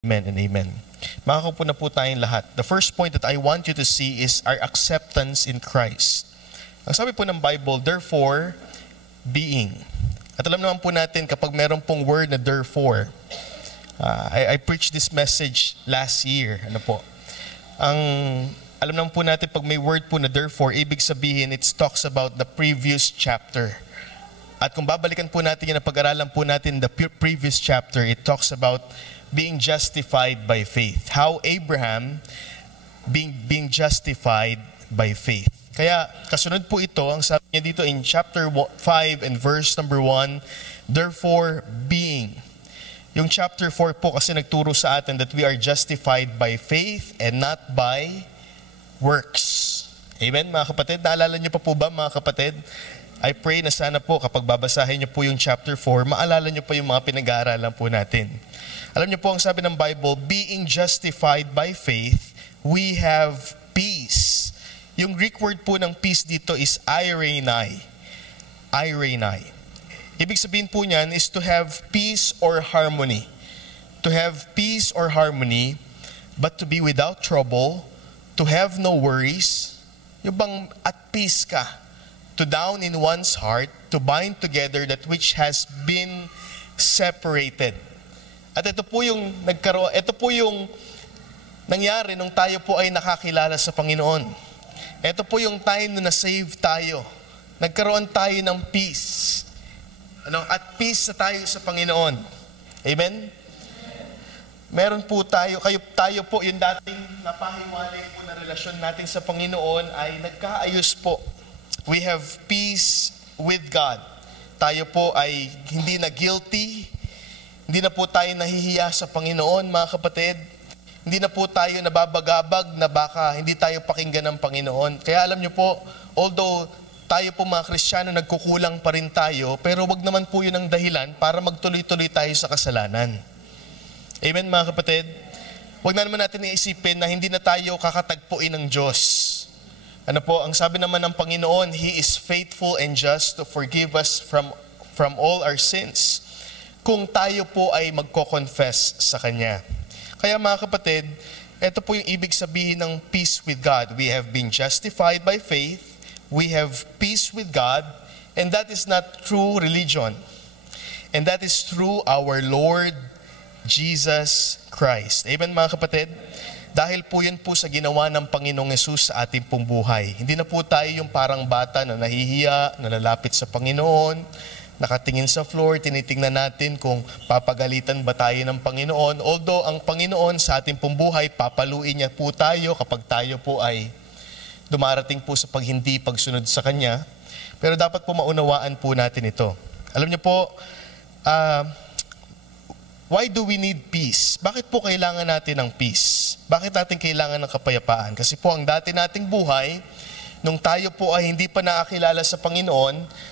Amen and amen. Makakaupo na po tayong lahat. The first point that I want you to see is our acceptance in Christ. Ang sabi po ng Bible, therefore, being. At alam naman po natin kapag meron pong word na therefore, I preached this message last year. Alam naman po natin pag may word po na therefore, ibig sabihin it talks about the previous chapter. At kung babalikan po natin yan, pag-aralan po natin the previous chapter, it talks about being justified by faith. How Abraham being justified by faith. Kaya kasunod po ito, ang sabi niya dito in chapter 5 and verse number 1, therefore being. Yung chapter 4 po kasi nagturo sa atin that we are justified by faith and not by works. Amen mga kapatid? Naalala niyo pa po ba mga kapatid? I pray na sana po kapag babasahin niyo po yung chapter 4, maalala niyo pa yung mga pinag-aaralan po natin. Alam niyo po ang sabi ng Bible, being justified by faith, we have peace. Yung Greek word po ng peace dito is eirene. Eirene. Ibig sabihin po niyan is to have peace or harmony. To have peace or harmony, but to be without trouble, to have no worries, yung bang at peace ka, to down in one's heart, to bind together that which has been separated. At ito po yung nangyari nung tayo po ay nakakilala sa Panginoon. Ito po yung time na na-save tayo. Nagkaroon tayo ng peace. At peace na tayo sa Panginoon. Amen? Meron po tayo po, yung dating napahiwalay po na relasyon natin sa Panginoon ay nagkaayos po. We have peace with God. Tayo po ay hindi na guilty. Hindi na po tayo nahihiya sa Panginoon, mga kapatid. Hindi na po tayo nababagabag na baka hindi tayo pakinggan ng Panginoon. Kaya alam niyo po, although tayo po mga Kristiyano nagkukulang pa rin tayo, pero wag naman po yun ang dahilan para magtuloy-tuloy tayo sa kasalanan. Amen, mga kapatid? Wag na naman natin iisipin na hindi na tayo kakatagpuin ng Diyos. Ang sabi naman ng Panginoon, He is faithful and just to forgive us from all our sins. Kung tayo po ay magko-confess sa Kanya. Kaya mga kapatid, ito po yung ibig sabihin ng peace with God. We have been justified by faith, we have peace with God, and that is not true religion. And that is through our Lord Jesus Christ. Amen mga kapatid? Dahil po yan po sa ginawa ng Panginoong Yesus sa ating pong buhay. Hindi na po tayo yung parang bata na nahihiya, nalalapit sa Panginoon, nakatingin sa floor, tinitingnan natin kung papagalitan ba tayo ng Panginoon. Although ang Panginoon sa ating pong buhay, papaluin niya po tayo kapag tayo po ay dumarating po sa pagsunod sa Kanya. Pero dapat po maunawaan po natin ito. Alam niyo po, why do we need peace? Bakit po kailangan natin ng peace? Bakit natin kailangan ng kapayapaan? Kasi po ang dati nating buhay, nung tayo po ay hindi pa nakakilala sa Panginoon,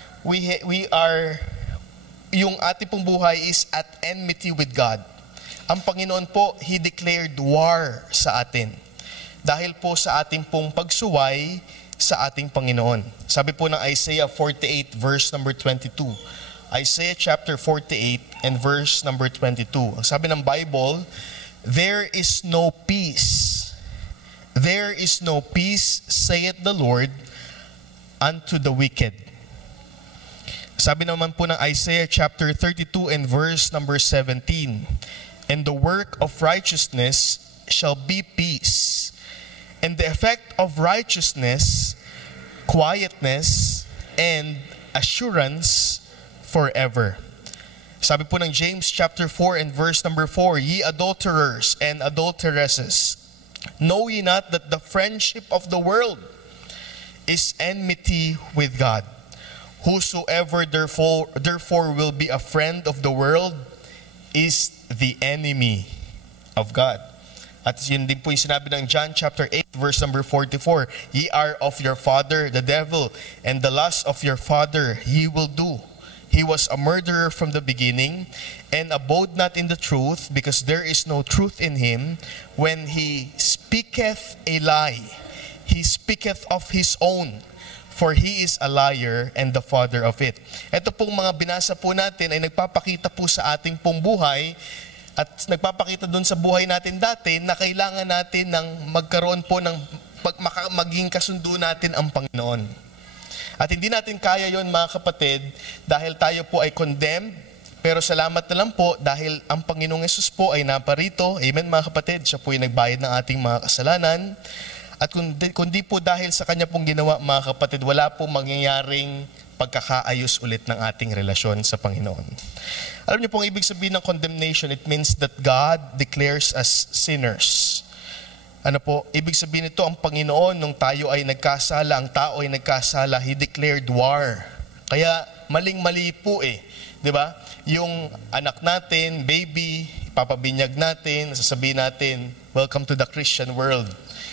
yung ating pong buhay is at enmity with God. Ang Panginoon po, He declared war sa atin. Dahil po sa ating pong pagsuway sa ating Panginoon. Sabi po ng Isaiah 48 verse number 22. Isaiah chapter 48 and verse number 22. Ang sabi ng Bible, there is no peace. There is no peace, saith the Lord, unto the wicked. Sabi naman po ng Isaiah chapter 32 and verse number 17, and the work of righteousness shall be peace, and the effect of righteousness, quietness, and assurance forever. Sabi po ng James chapter 4 and verse number 4, ye adulterers and adulteresses, know ye not that the friendship of the world is enmity with God? Whosoever therefore will be a friend of the world is the enemy of God. At yun din po yung sinabi ng John chapter 8 verse number 44, ye are of your father the devil, and the lust of your father ye will do. He was a murderer from the beginning, and abode not in the truth, because there is no truth in him. When he speaketh a lie, he speaketh of his own, for he is a liar and the father of it. Ito pong mga binasa po natin ay nagpapakita po sa ating pong buhay At nagpapakita doon sa buhay natin dati na kailangan natin ng magkaroon po ng maging kasundo natin ang Panginoon. At hindi natin kaya yon mga kapatid dahil tayo po ay condemned. Pero salamat na lang po dahil ang Panginoong Yesus po ay naparito. Amen mga kapatid, siya po ay nagbayad ng ating mga kasalanan. At kundi po dahil sa Kanya pong ginawa mga kapatid, wala po mangyayaring pagkakaayos ulit ng ating relasyon sa Panginoon. Alam niyo pong ibig sabihin ng condemnation, it means that God declares us sinners. Ano po, ibig sabihin nito, ang Panginoon, nung tayo ay nagkasala, ang tao ay nagkasala, He declared war. Kaya maling-mali po di ba? Yung anak natin, baby, ipapabinyag natin, sasabihin natin, welcome to the Christian world.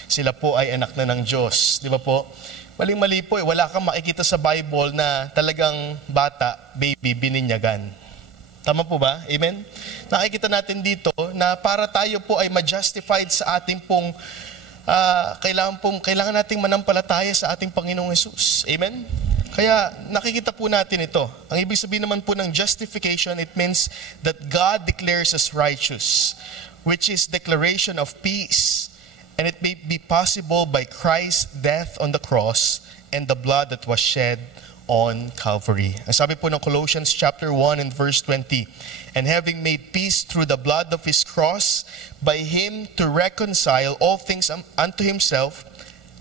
Sila po ay anak na ng Diyos. Di ba po? Maling-mali po Wala kang makikita sa Bible na talagang bata, baby, bininyagan. Tama po ba? Amen? Nakikita natin dito na para tayo po ay ma-justified sa ating pong, kailangan nating manampalataya sa ating Panginoong Yesus. Amen? Kaya nakikita po natin ito. Ang ibig sabihin naman po ng justification, it means that God declares us righteous, which is declaration of peace. And it may be possible by Christ's death on the cross and the blood that was shed on Calvary. Ang sabi po ng Colossians chapter 1 and verse 20, and having made peace through the blood of His cross, by Him to reconcile all things unto Himself,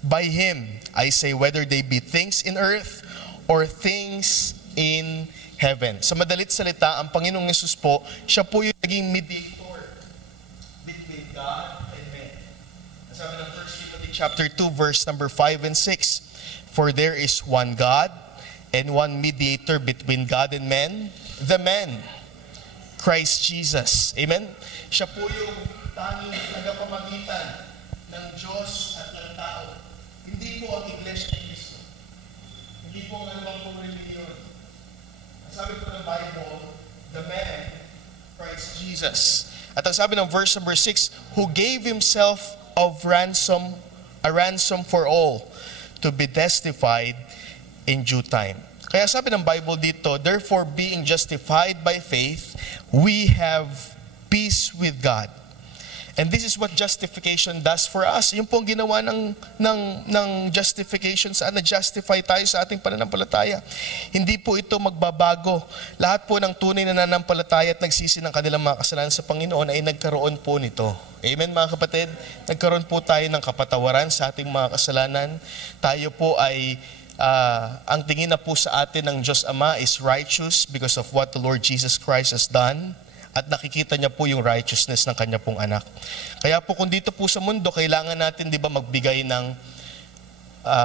by Him, I say, whether they be things in earth or things in heaven. Sa madalit salita, ang Panginoong Yesus po, siya po yung naging mediator between God and men. Ang sabi ng 1 Timothy chapter 2 verse number 5 and 6, for there is one God and one mediator between God and men, the man, Christ Jesus. Amen? Siya po yung tanging tagapamagitan ng Diyos at ng tao. Hindi po ang Iglesia ni Cristo. Hindi po ang anumang pong religion. Ang sabi po ng Bible, the man, Christ Jesus. At ang sabi ng verse number 6, who gave Himself a ransom for all, to be testified in due time. Kaya sabi ng Bible dito, therefore being justified by faith, we have peace with God. And this is what justification does for us. Yung pong ginawa ng justification, saan na-justify tayo sa ating pananampalataya. Hindi po ito magbabago. Lahat po ng tunay na nananampalataya at nagsisi ng kanilang mga kasalanan sa Panginoon ay nagkaroon po nito. Amen mga kapatid? Nagkaroon po tayo ng kapatawaran sa ating mga kasalanan. Tayo po ay ang tingin na po sa atin ng Diyos Ama is righteous because of what the Lord Jesus Christ has done. At nakikita niya po yung righteousness ng kanya pong anak. Kaya po kung dito po sa mundo, kailangan natin magbigay ng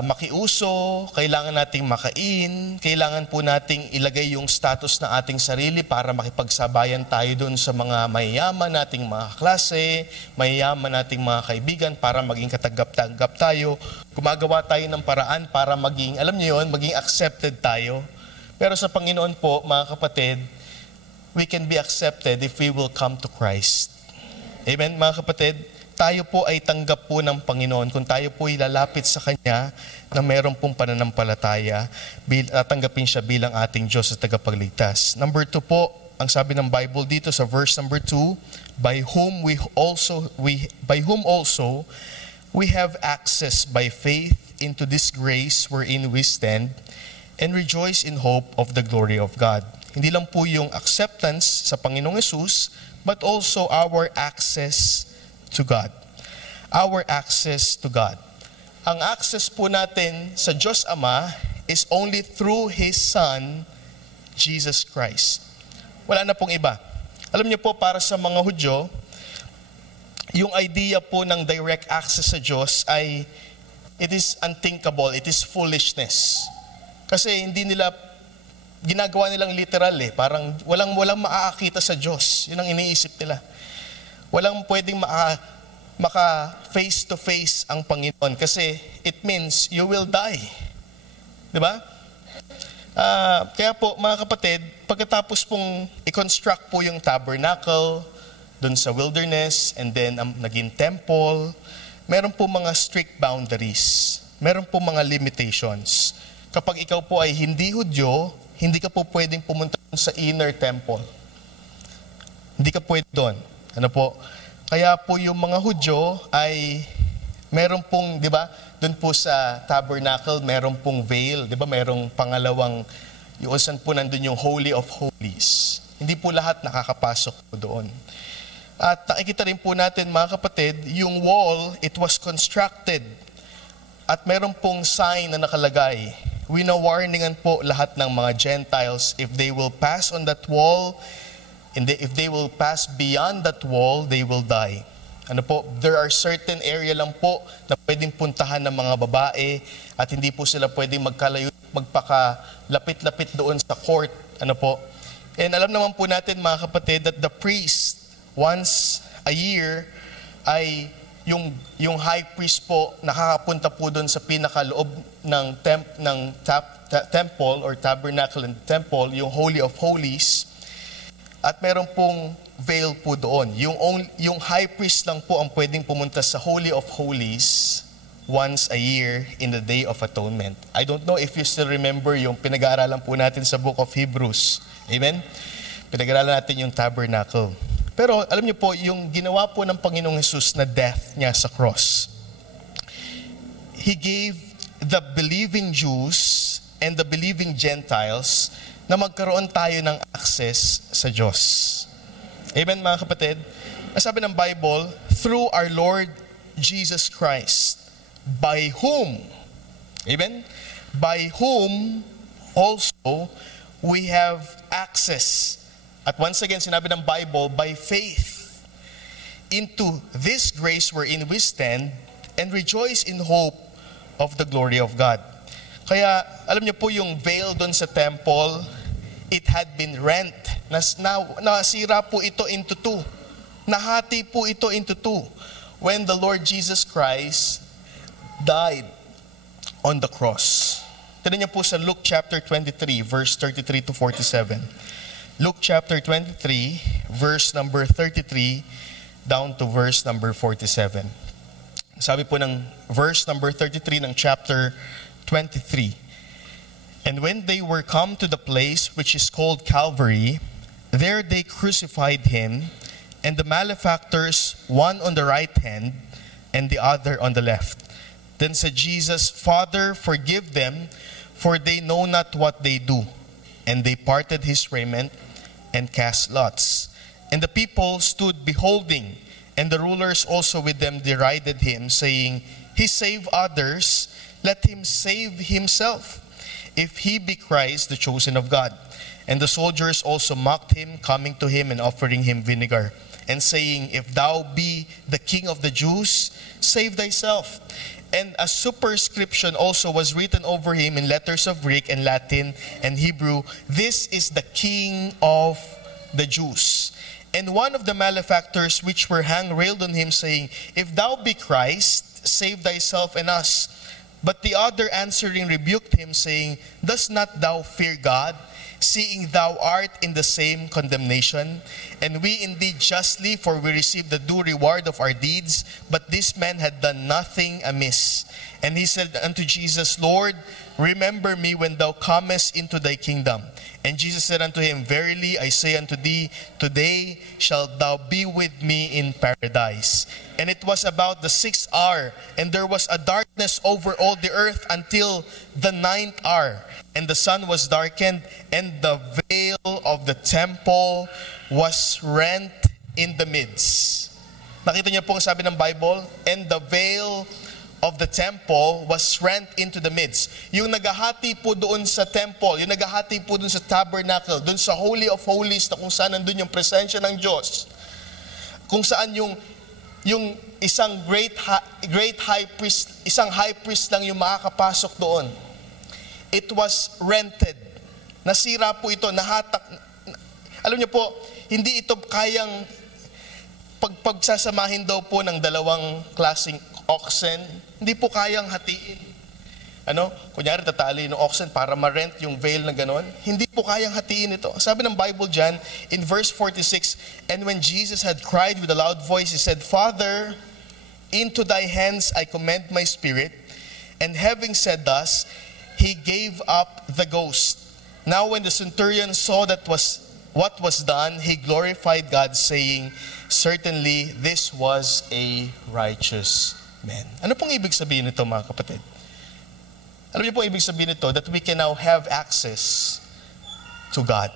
makiuso, kailangan nating makain, kailangan po nating ilagay yung status ng ating sarili para makipagsabayan tayo doon sa mga mayayaman nating mga klase, mayayaman nating mga kaibigan para maging katanggap-tanggap tayo. Gumagawa tayo ng paraan para maging, alam niyo yun, maging accepted tayo. Pero sa Panginoon po, mga kapatid, we can be accepted if we will come to Christ. Amen, mga kapatid? Tayo po ay tanggap po ng Panginoon kung tayo po ay lalapit sa Kanya na mayroon pong pananampalataya, tatanggapin siya bilang ating Diyos at tagapagligtas. Number 2 po, ang sabi ng Bible dito sa verse number 2, by whom also we have access by faith into this grace wherein we stand and rejoice in hope of the glory of God. Hindi lang po yung acceptance sa Panginoong Yesus, but also our access to God. Our access to God. Ang access po natin sa Diyos Ama is only through His Son, Jesus Christ. Wala na pong iba. Alam niyo po, para sa mga Hudyo, yung idea po ng direct access sa Diyos ay it is unthinkable, it is foolishness. Kasi hindi nila ginagawa nilang literal parang walang maaakita sa Diyos. Yun ang iniisip nila. Walang pwedeng maka face to face ang Panginoon kasi it means you will die. 'Di ba? Kaya po mga kapatid, pagkatapos pong i-construct po yung tabernacle doon sa wilderness and then naging temple, meron po mga strict boundaries. Meron po mga limitations. Kapag ikaw po ay hindi Hudyo, hindi ka po pwedeng pumunta sa inner temple. Hindi ka pwede doon. Ano po? Kaya po yung mga Hudyo ay meron pong, di ba, doon po sa tabernacle, meron pong veil, di ba, merong pangalawang, yung saan po nandun yung Holy of Holies. Hindi po lahat nakakapasok po doon. At nakikita rin po natin, mga kapatid, yung wall, it was constructed. At meron pong sign na nakalagay. Winawarningan po lahat ng mga Gentiles, if they will pass on that wall, and if they will pass beyond that wall, they will die. Ano po, there are certain area lang po na pwedeng puntahan ng mga babae at hindi po sila pwedeng magpakalapit-lapit doon sa court. Ano po? And alam naman po natin, mga kapatid, that the priest, once a year, ay yung high priest po nakakapunta po doon sa pinakaloob ng temple or tabernacle and temple, yung Holy of Holies. At meron pong veil po doon. Yung high priest lang po ang pwedeng pumunta sa Holy of Holies once a year in the Day of Atonement. I don't know if you still remember yung pinag-aaralan po natin sa Book of Hebrews. Amen? Pinag-aaralan natin yung tabernacle. Pero alam niyo po, yung ginawa po ng Panginoong Jesus na death niya sa cross, He gave the believing Jews and the believing Gentiles na magkaroon tayo ng access sa Diyos. Amen, mga kapatid? Ang sabi ng Bible, through our Lord Jesus Christ, by whom, amen? By whom also we have access. At once again, sinabi ng Bible, by faith, into this grace wherein we stand and rejoice in hope of the glory of God. Kaya, alam niyo po yung veil doon sa temple, it had been rent. Nasira po ito into two. Nahati po ito into two when the Lord Jesus Christ died on the cross. Tignan niyo po sa Luke chapter 23, verse 33 to 47. Luke chapter 23, verse number 33 down to verse number 47. Sabi po ng verse number 33 ng chapter 23. And when they were come to the place which is called Calvary, there they crucified him, and the malefactors, one on the right hand, and the other on the left. Then said Jesus, Father, forgive them, for they know not what they do. And they parted his raiment, and cast lots. And the people stood beholding, and the rulers also with them derided him, saying, He saved others, let him save himself, if he be Christ, the chosen of God. And the soldiers also mocked him, coming to him and offering him vinegar, and saying, If thou be the King of the Jews, save thyself. And a superscription also was written over him in letters of Greek and Latin and Hebrew, This is the King of the Jews. And one of the malefactors which were hanged railed on him, saying, If thou be Christ, save thyself and us. But the other answering rebuked him, saying, Dost not thou fear God, seeing thou art in the same condemnation? And we indeed justly, for we receive the due reward of our deeds, but this man had done nothing amiss. And he said unto Jesus, Lord, remember me when thou comest into thy kingdom. And Jesus said unto him, Verily I say unto thee, today shalt thou be with me in paradise. And it was about the 6th hour, and there was a darkness over all the earth until the 9th hour. And the sun was darkened, and the veil of the temple was rent in the midst. Nakita niyo po ang sabi ng Bible? And the veil of the temple was rent into the midst. Yung naghahati po doon sa temple, yung naghahati po doon sa tabernacle, doon sa Holy of Holies na kung saan nandun yung presensya ng Diyos, kung saan yung isang great high priest, isang high priest lang yung makakapasok doon. It was rented. Nasira po ito, nahatak. Alam niyo po, hindi ito kayang pagsasamahin daw po ng dalawang klaseng oxen, hindi po kayang hatiin. Kunyari tatali ng oxen para ma-rent yung veil na ganon. Hindi po kayang hatiin ito. Sabi ng Bible dyan, in verse 46, And when Jesus had cried with a loud voice, He said, Father, into thy hands I commend my spirit. And having said thus, He gave up the ghost. Now when the centurion saw that what was done, he glorified God, saying, "Certainly, this was a righteous man." Ano pong ibig sabihin nito, mga kapatid? Alam niyo po ibig sabihin nito, that we can now have access to God.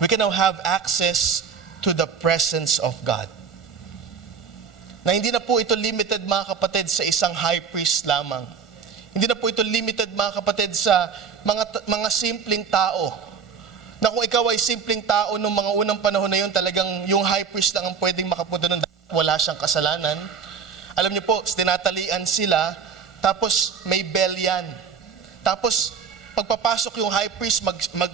We can now have access to the presence of God. Na hindi na po ito limited, mga kapatid, sa isang high priest lamang. Hindi na po ito limited, mga kapatid, sa mga simpleng tao. Na kung ikaw ay simpleng tao noong mga unang panahon na yun, talagang yung high priest lang ang pwedeng makapunta nun dahil wala siyang kasalanan. Alam niyo po, tinatalian sila, tapos may bell yan. Tapos, pagpapasok yung high priest,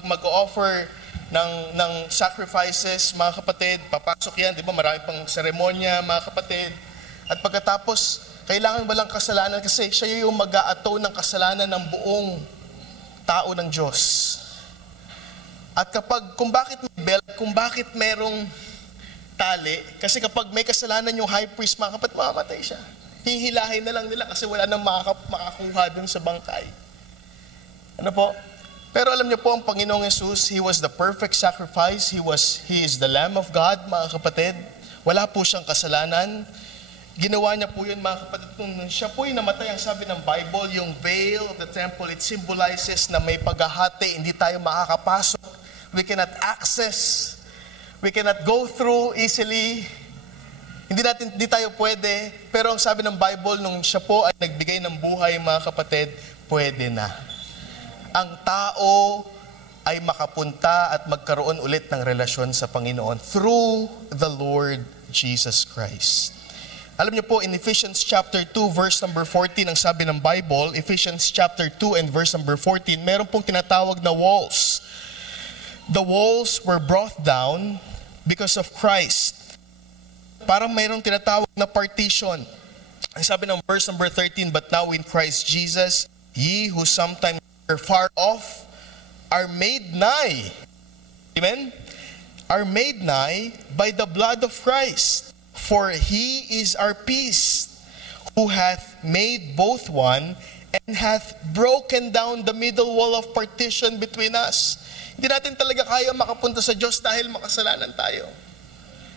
mag-offer ng sacrifices, mga kapatid, papasok yan, di ba, marami pang seremonya, mga kapatid. At pagkatapos, kailangan walang kasalanan kasi siya yung mag-aatone ng kasalanan ng buong tao ng Diyos. At kung bakit may bell, kung bakit merong tali, kasi kapag may kasalanan yung high priest, mga kapatid, mamamatay siya. Hihilahin na lang nila kasi wala nang makakuha dun sa bangkay. Ano po? Pero alam niyo po, ang Panginoong Yesus, He was the perfect sacrifice. He is the Lamb of God, mga kapatid. Wala po siyang kasalanan. Ginawa niya po yun, mga kapatid. Nung siya po yung namatay, ang sabi ng Bible, yung veil of the temple, it symbolizes na may paghahati, hindi tayo makakapasok. We cannot access. We cannot go through easily. Hindi tayo pwede. Pero ang sabi ng Bible, nung siya po ay nagbigay ng buhay, mga kapatid, pwede na. Ang tao ay makapunta at magkaroon ulit ng relasyon sa Panginoon through the Lord Jesus Christ. Alam niyo po, in Ephesians chapter 2, verse number 14, ang sabi ng Bible, Ephesians chapter 2 and verse number 14, meron pong tinatawag na walls. The walls were brought down because of Christ. Parang mayroong tinatawag na partition. Ang sabi ng verse number 13, "But now in Christ Jesus, ye who sometimes are far off are made nigh." Amen? Are made nigh by the blood of Christ. For He is our peace, who hath made both one, and hath broken down the middle wall of partition between us. Hindi natin talaga kaya makapunta sa Diyos dahil makasalanan tayo.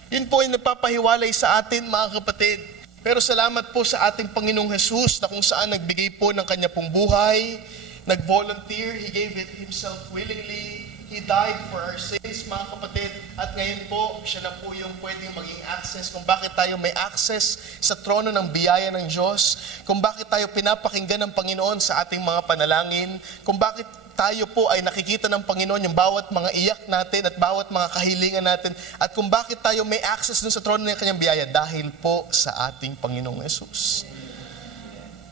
Yun po yung nagpapahiwalay sa atin, mga kapatid. Pero salamat po sa ating Panginoong Jesus na kung saan nagbigay po ng kanya pong buhay, nag-volunteer, He gave it Himself willingly, He died for our sins, mga kapatid. At ngayon po, siya na po yung pwedeng maging access kung bakit tayo may access sa trono ng biyaya ng Diyos, kung bakit tayo pinapakinggan ng Panginoon sa ating mga panalangin, kung bakit tayo po ay nakikita ng Panginoon yung bawat mga iyak natin at bawat mga kahilingan natin, at kung bakit tayo may access dun sa trono ng kanyang biyaya, dahil po sa ating Panginoong Yesus.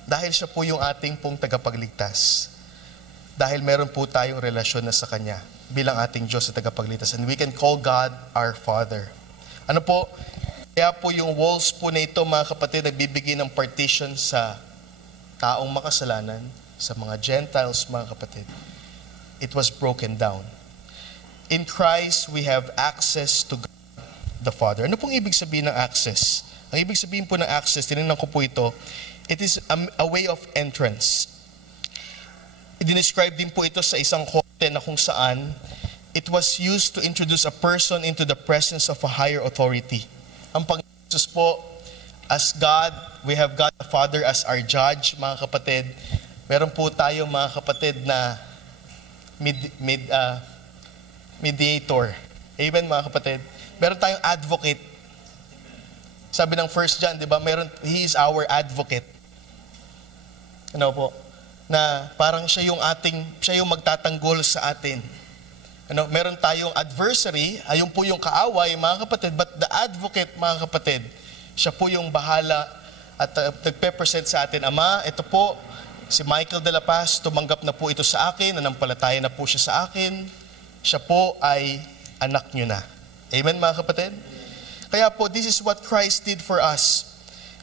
Dahil siya po yung ating pong tagapagligtas. Dahil meron po tayong relasyon na sa Kanya bilang ating Diyos at tagapagligtas. And we can call God our Father. Ano po? Kaya po yung walls po na ito, mga kapatid, nagbibigay ng partition sa taong makasalanan, sa mga Gentiles, mga kapatid. It was broken down. In Christ, we have access to God the Father. Ano pong ibig sabihin ng access? Ang ibig sabihin po ng access, tinignan ko po ito, it is a way of entrance. I-describe din po ito sa isang kote na kung saan it was used to introduce a person into the presence of a higher authority. Ang Panginoon Jesus po, as God, we have God the Father as our judge, mga kapatid. Meron po tayo, mga kapatid, na mediator. Amen, mga kapatid. Meron tayong advocate. Sabi ng 1 John, di ba, He is our advocate. Ano po? Na parang siya yung magtatanggol sa atin. Ano, meron tayong adversary, ayun po yung kaaway, mga kapatid, but the advocate, mga kapatid, siya po yung bahala at nagpe-present sa atin, Ama, ito po, si Michael de la Paz, tumanggap na po ito sa akin, nanampalataya na po siya sa akin, siya po ay anak nyo na. Amen, mga kapatid? Kaya po, this is what Christ did for us.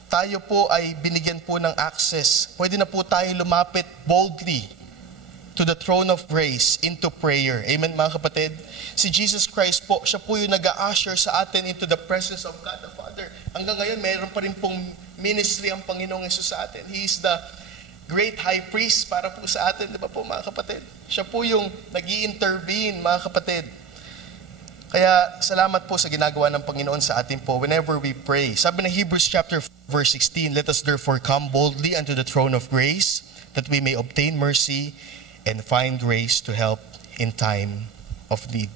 Tayo po ay binigyan po ng access. Pwede na po tayo lumapit boldly to the throne of grace into prayer. Amen, mga kapatid? Si Jesus Christ po, siya po yung nag-a-usher sa atin into the presence of God the Father. Hanggang ngayon, mayroon pa rin pong ministry ang Panginoong Yesus sa atin. He is the great high priest para po sa atin, di ba po, mga kapatid? Siya po yung nag-i-intervene, mga kapatid. Kaya salamat po sa ginagawa ng Panginoon sa atin po whenever we pray. Sabi ng Hebrews chapter 4, verse 16, let us therefore come boldly unto the throne of grace, that we may obtain mercy and find grace to help in time of need.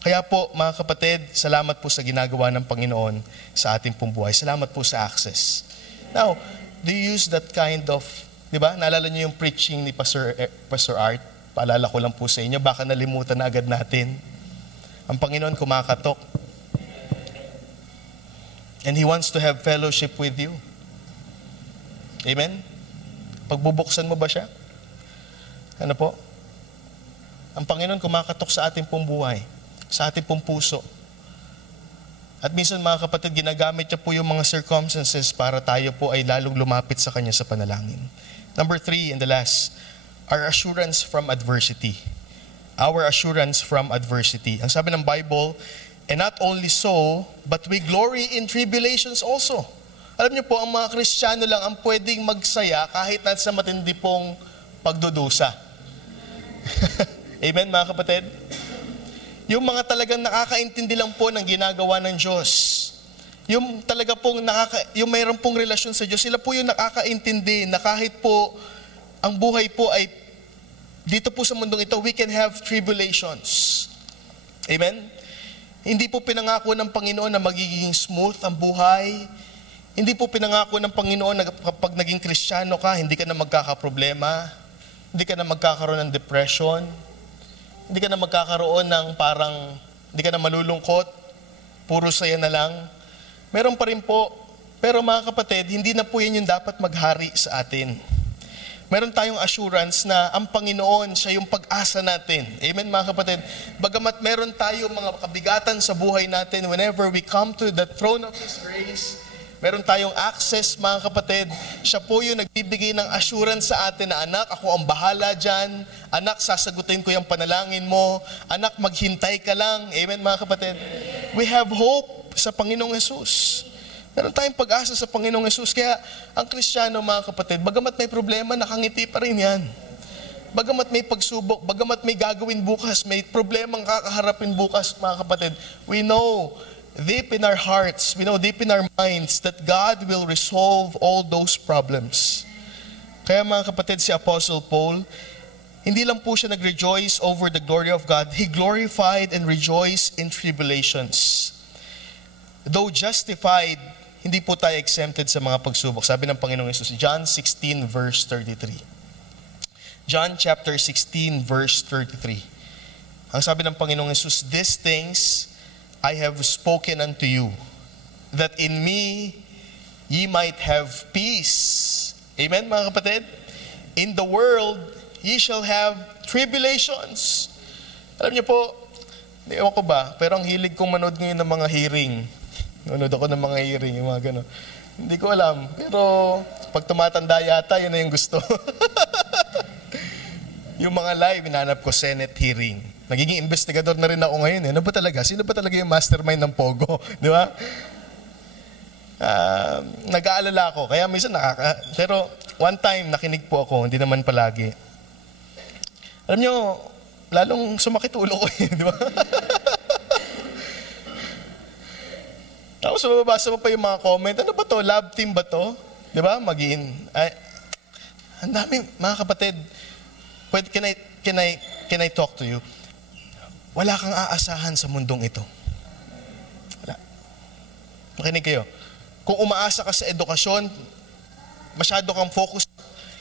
Kaya po mga kapatid, salamat po sa ginagawa ng Panginoon sa ating pong buhay. Salamat po sa access. Now, do you use that kind of, di ba? Naalala niyo yung preaching ni Pastor Art? Paalala ko lang po sa inyo, baka nalimutan na agad natin. Ang Panginoon kumakatok. And He wants to have fellowship with you. Amen? Pagbubuksan mo ba siya? Ano po? Ang Panginoon kumakatok sa ating pong buhay, sa ating pong puso. At minsan mga kapatid, ginagamit niya po yung mga circumstances para tayo po ay lalong lumapit sa Kanya sa panalangin. Number 3 and the last, our assurance from adversity. Our assurance from adversity. Ang sabi ng Bible, and not only so, but we glory in tribulations also. Alam niyo po, ang mga Kristiyano lang ang pwedeng magsaya kahit nasa matindi pong pagdudusa. Amen, mga kapatid? Yung mga talagang nakakaintindi lang po ng ginagawa ng Diyos. Yung talaga pong yung mayroon pong relasyon sa Diyos, sila po yung nakakaintindi na kahit po ang buhay po ay dito po sa mundong ito, we can have tribulations. Amen? Hindi po pinangako ng Panginoon na magiging smooth ang buhay. Hindi po pinangako ng Panginoon na kapag naging Kristiyano ka, hindi ka na magkakaproblema. Hindi ka na magkakaroon ng depression. Hindi ka na magkakaroon ng parang, hindi ka na malulungkot. Puro saya na lang. Meron pa rin po. Pero mga kapatid, hindi na po yan yung dapat maghari sa atin. Meron tayong assurance na ang Panginoon, siya yung pag-asa natin. Amen, mga kapatid? Bagamat meron tayong mga kabigatan sa buhay natin, whenever we come to the throne of His grace, meron tayong access, mga kapatid. Siya po yung nagbibigay ng assurance sa atin na, anak, ako ang bahala dyan. Anak, sasagutin ko yung panalangin mo. Anak, maghintay ka lang. Amen, mga kapatid? We have hope sa Panginoong Jesus. Meron tayong pag-asa sa Panginoong Hesus. Kaya ang Kristiyano, mga kapatid, bagamat may problema, nakangiti pa rin yan. Bagamat may pagsubok, bagamat may gagawin bukas, may problemang kakaharapin bukas, mga kapatid, we know deep in our hearts, we know deep in our minds that God will resolve all those problems. Kaya mga kapatid, si Apostle Paul, hindi lang po siya nag-rejoice over the glory of God, he glorified and rejoiced in tribulations. Though justified, hindi po tayo exempted sa mga pagsubok. Sabi ng Panginoong Hesus, John 16 verse 33. John chapter 16 verse 33. Ang sabi ng Panginoong Hesus, these things I have spoken unto you, that in me ye might have peace. Amen, mga kapatid? In the world, ye shall have tribulations. Alam niyo po, ewan ko ba, pero ang hilig kong manood ngayon ng mga hearing. Nanood ako ng mga hearing, yung mga gano'n. Hindi ko alam. Pero pag tumatanda yata, yun na yung gusto. Yung mga live, hinanap ko Senate hearing. Nagiging investigador na rin ako ngayon. Ano ba talaga? Sino ba talaga yung mastermind ng Pogo? Di ba? Nag-aalala ako. Kaya minsan pero one time, nakinig po ako. Hindi naman palagi. Alam nyo, lalong sumakit ulo ko di ba? Tapos mababasa mo pa yung mga comment, ano ba to? Love team ba to? Di ba? Ang dami, mga kapatid, can I talk to you? Wala kang aasahan sa mundong ito. Wala. Makinig kayo. Kung umaasa ka sa edukasyon, masyado kang focus,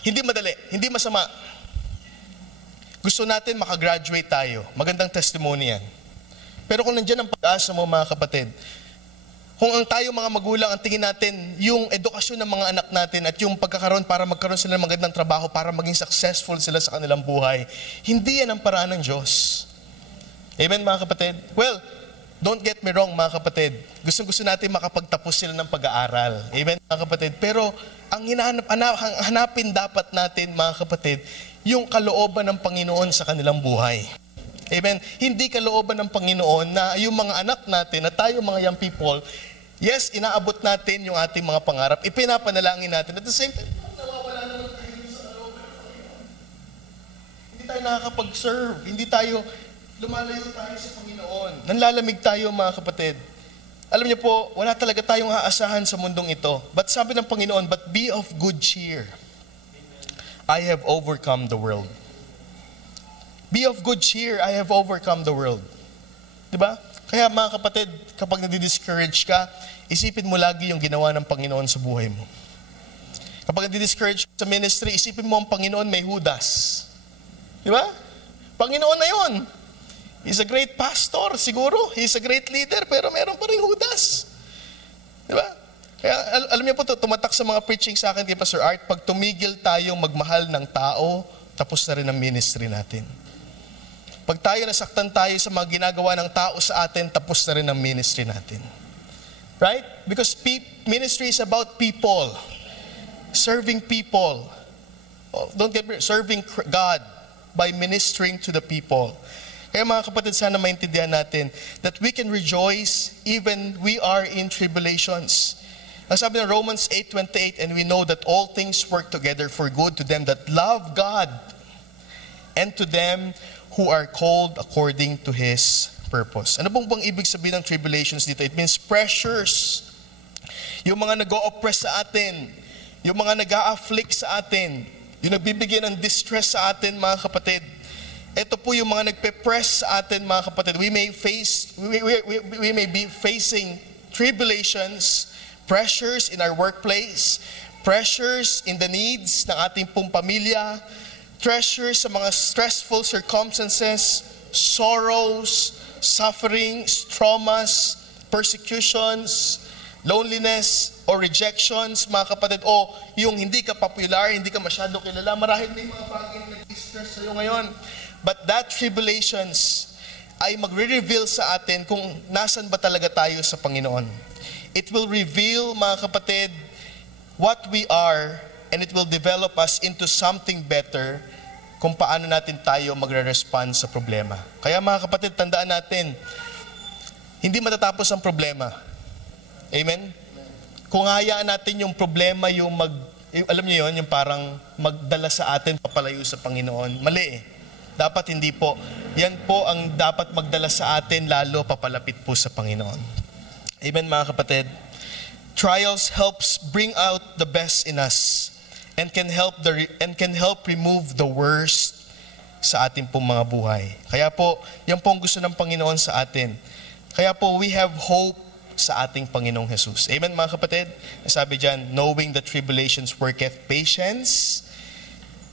hindi madali, hindi masama. Gusto natin makagraduate tayo. Magandang testimony yan. Pero kung nandiyan ang pag-asa mo, mga kapatid, kung ang tayo mga magulang, ang tingin natin, yung edukasyon ng mga anak natin at yung pagkakaroon para magkaroon sila ng magandang trabaho, para maging successful sila sa kanilang buhay, hindi yan ang paraan ng Diyos. Amen, mga kapatid? Well, don't get me wrong, mga kapatid. Gusto natin makapagtapos sila ng pag-aaral. Amen, mga kapatid? Pero ang hanapin dapat natin, mga kapatid, yung kalooban ng Panginoon sa kanilang buhay. Amen? Hindi kalooban ng Panginoon na yung mga anak natin, na tayo mga young people, yes, inaabot natin yung ating mga pangarap, ipinapanalangin natin. At the same time, nawawala naman tayo sa kalooban ng Panginoon. Hindi tayo nakakapag-serve, hindi tayo lumalayo tayo sa Panginoon. Nanlalamig tayo mga kapatid. Alam niyo po, wala talaga tayong aasahan sa mundong ito. But sabi ng Panginoon, but be of good cheer. I have overcome the world. Be of good cheer, I have overcome the world. Diba? Kaya mga kapatid, kapag nadi-discourage ka, isipin mo lagi yung ginawa ng Panginoon sa buhay mo. Kapag nadi-discourage ka sa ministry, isipin mo ang Panginoon may Judas. Diba? Panginoon na yun. He's a great pastor, siguro. He's a great leader, pero meron pa rin Judas. Diba? Kaya alam niyo po, tumatak sa mga preaching sa akin kay Pastor Art, pag tumigil tayong magmahal ng tao, tapos na rin ang ministry natin. Pag tayo nasaktan tayo sa mga ginagawa ng tao sa atin, tapos na rin ang ministry natin. Right? Because ministry is about people. Serving people. Don't get me, serving God by ministering to the people. Kaya mga kapatid, sana maintindihan natin that we can rejoice even we are in tribulations. Ang sabi ng Romans 8:28, and we know that all things work together for good to them that love God and to them who are called according to His purpose. Ano bang ibig sabihin ng tribulations dito? It means pressures. Yung mga nag-o-oppress sa atin, yung mga nag-a-afflict sa atin, yung nagbibigay ng distress sa atin, mga kapatid. Ito po yung mga nagpe-press sa atin, mga kapatid. We may be facing tribulations, pressures in our workplace, pressures in the needs ng ating pong pamilya, pressures sa mga stressful circumstances, sorrows, sufferings, traumas, persecutions, loneliness, or rejections, mga kapatid, o yung hindi ka popular, hindi ka masyado kilala, marahil may mga bagay na nag-stress sa'yo ngayon. But that tribulations ay magre-reveal sa atin kung nasan ba talaga tayo sa Panginoon. It will reveal, mga kapatid, what we are, and it will develop us into something better kung paano natin tayo magre-respond sa problema. Kaya mga kapatid, tandaan natin, hindi matatapos ang problema. Amen? Kung hayaan natin yung problema, alam niyo yun, yung parang magdala sa atin papalayo sa Panginoon, mali eh. Dapat hindi po. Yan po ang dapat magdala sa atin, lalo papalapit po sa Panginoon. Amen mga kapatid? Trials helps bring out the best in us and can help remove the worst sa ating pong mga buhay. Kaya po, yan po ang gusto ng Panginoon sa atin. Kaya po, we have hope sa ating Panginoong Jesus. Amen mga kapatid? Sabi dyan, knowing the tribulations worketh patience,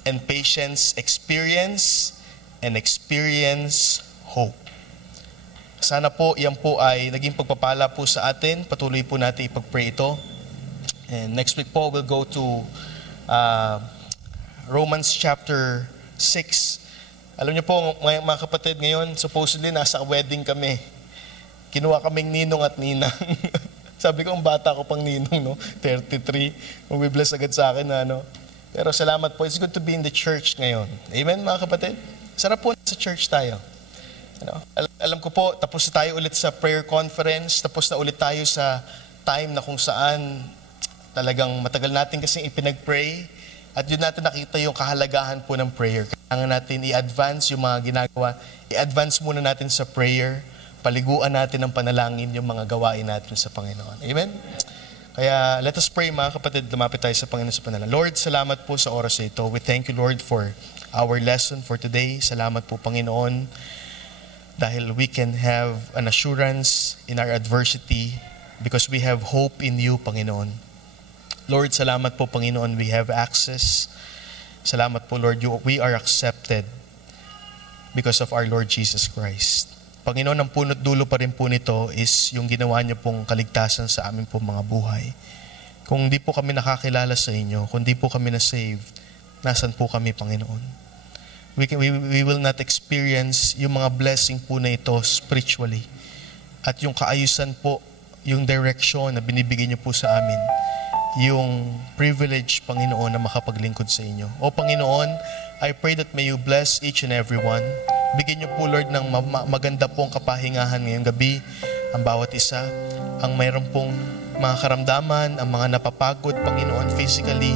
and patience experience, and experience hope. Sana po, yan po ay naging pagpapala po sa atin. Patuloy po natin ipag-pray ito. And next week po, we'll go to Romans chapter 6. Alam niyo po, mga kapatid, ngayon, supposedly, nasa wedding kami. Kinuha kaming ninong at ninang. Sabi ko, ang bata ko pang ninong, no? 33. Mag-bless agad sa akin na, ano. Pero salamat po. It's good to be in the church ngayon. Amen, mga kapatid? Sarap po sa church tayo. Ano? Alam ko po, tapos na tayo ulit sa prayer conference, tapos na ulit tayo sa time na kung saan talagang matagal natin kasing ipinag-pray at yun natin nakita yung kahalagahan po ng prayer. Kailangan natin i-advance yung mga ginagawa. I-advance muna natin sa prayer. Paliguan natin ng panalangin yung mga gawain natin sa Panginoon. Amen? Kaya let us pray mga kapatid, lumapit tayo sa Panginoon sa panalangin. Lord, salamat po sa oras na ito. We thank you Lord for our lesson for today. Salamat po Panginoon dahil we can have an assurance in our adversity because we have hope in you, Panginoon. Lord, salamat po, Panginoon, we have access. Salamat po, Lord, we are accepted because of our Lord Jesus Christ. Panginoon, ang punot dulo pa rin po nito is yung ginawa niyo pong kaligtasan sa aming po mga buhay. Kung di po kami nakakilala sa inyo, kung di po kami na-save, nasan po kami, Panginoon? We will not experience yung mga blessing po na ito spiritually. At yung kaayusan po, yung direction na binibigay niyo po sa amin, yung privilege, Panginoon, na makapaglingkod sa inyo. O Panginoon, I pray that may you bless each and every one. Bigyan niyo po, Lord, ng maganda pong kapahingahan ngayong gabi, ang bawat isa, ang mayroon pong mga karamdaman, ang mga napapagod, Panginoon, physically.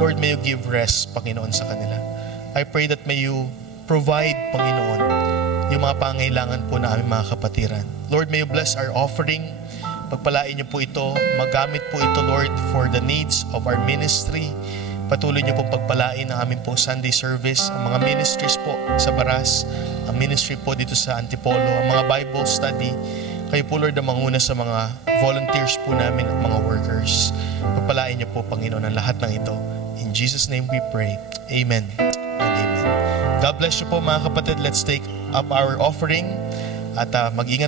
Lord, may you give rest, Panginoon, sa kanila. I pray that may you provide, Panginoon, yung mga pangailangan po na aming mga kapatiran. Lord, may you bless our offering. Pagpalain niyo po ito. Magamit po ito, Lord, for the needs of our ministry. Patuloy niyo pong pagpalain ang aming pong Sunday service, ang mga ministries po sa Baras, ang ministry po dito sa Antipolo, ang mga Bible study. Kayo po, Lord, ang manguna sa mga volunteers po namin at mga workers. Pagpalain niyo po, Panginoon, ang lahat ng ito. In Jesus' name we pray. Amen and amen. God bless you po, mga kapatid. Let's take up our offering at mag-ingat